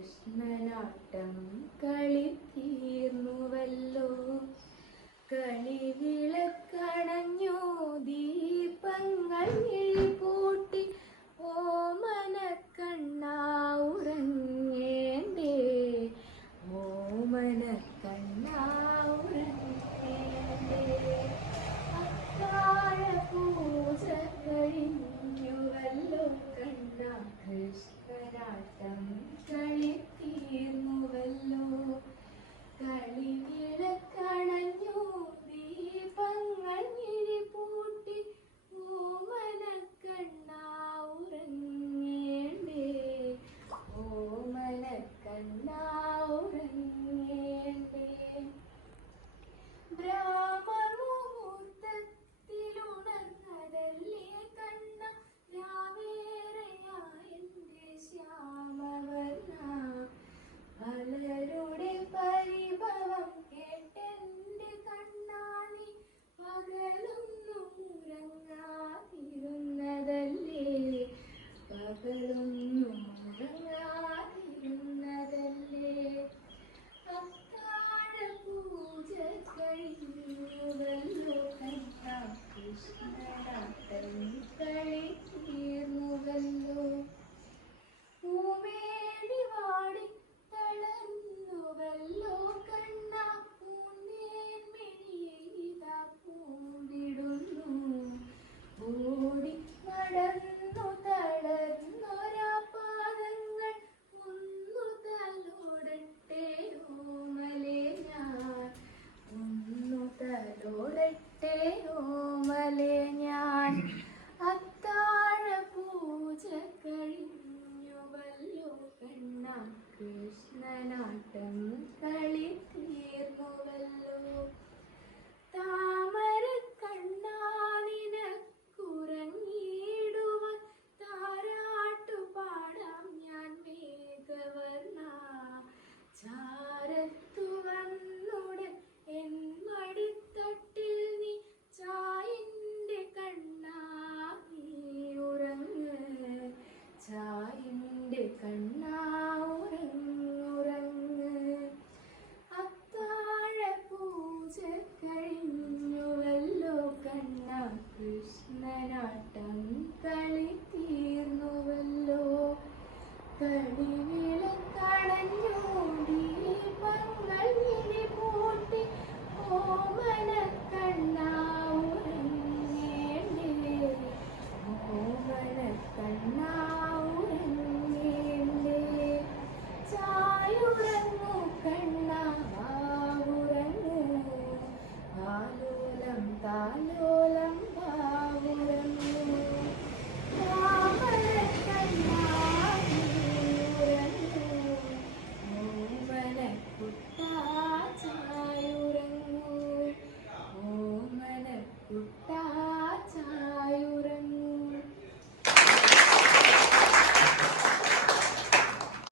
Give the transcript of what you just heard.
കൃഷ്ണനാട്ടം കളി തീർന്നുവല്ലോ. കളി വിളക്കണഞ്ഞു ദീപങ്ങൾ പൂട്ടി. ഓമന കണ്ണാ ഉറങ്ങേണ്ടേ. ഓമന കണ്ണാ ഉറങ്ങേണ്ടേ. അത്താഴ പൂജ കഴിഞ്ഞുവല്ലോ കണ്ണ കൃഷ്ണനാട്ടം. കളി തീർന്നുവല്ലോ താമര കണ്ണാനിനക്കുറങ്ങിടുവാൻ താരാട്ടു പാടാം ഞാൻ മേഘവർണ ചാരത്തു വന്നുടൻ എൻ മടിത്തട്ടിൽ നീ ചായന്റെ കണ്ണാ നീ ഉറങ്ങ്. ചായന്റെ കണ്ണാ